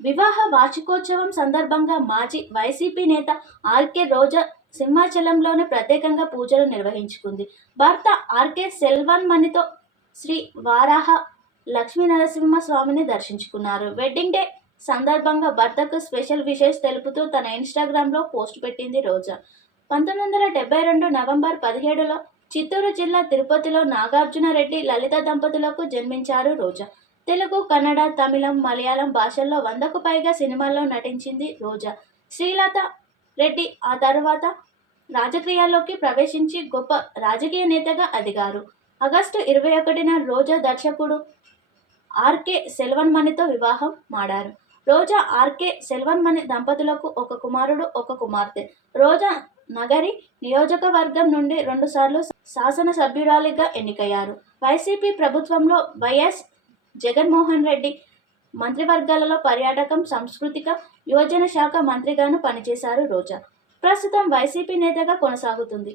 వివాహ వార్షికోత్సవం సందర్భంగా మాజీ వైసీపీ నేత ఆర్కే రోజా సింహాచలంలోనే ప్రత్యేకంగా పూజలు నిర్వహించుకుంది. భర్త ఆర్కే సెల్వన్ మణితో శ్రీ వారాహ లక్ష్మీ నరసింహ స్వామిని దర్శించుకున్నారు. వెడ్డింగ్ డే సందర్భంగా భర్తకు స్పెషల్ విషెస్ తెలుపుతూ తన ఇన్స్టాగ్రామ్లో పోస్ట్ పెట్టింది రోజా. పంతొమ్మిది వందల డెబ్బై రెండు నవంబర్ పదిహేడులో చిత్తూరు జిల్లా తిరుపతిలో నాగార్జున రెడ్డి లలిత దంపతులకు జన్మించారు రోజా. తెలుగు కన్నడ తమిళం మలయాళం భాషల్లో వందకు పైగా సినిమాల్లో నటించింది రోజా. శ్రీలత రెడ్డి ఆ తర్వాత రాజకీయాల్లోకి ప్రవేశించి గొప్ప రాజకీయ నేతగా ఎదిగారు ఆగస్టు ఇరవై ఒకటిన రోజా దర్శకుడు ఆర్కే సెల్వన్ మణితో వివాహం మాడారు. రోజా ఆర్కే సెల్వన్ మణి దంపతులకు ఒక కుమారుడు ఒక కుమార్తె. రోజా నగరి నియోజకవర్గం నుండి రెండుసార్లు శాసనసభ్యురాలిగా ఎన్నికయ్యారు. వైసీపీ ప్రభుత్వంలో వైఎస్ జగన్మోహన్ రెడ్డి మంత్రివర్గాలలో పర్యాటకం సాంస్కృతిక యువజన శాఖ మంత్రిగాను పనిచేశారు రోజా. ప్రస్తుతం వైసీపీ నేతగా కొనసాగుతుంది.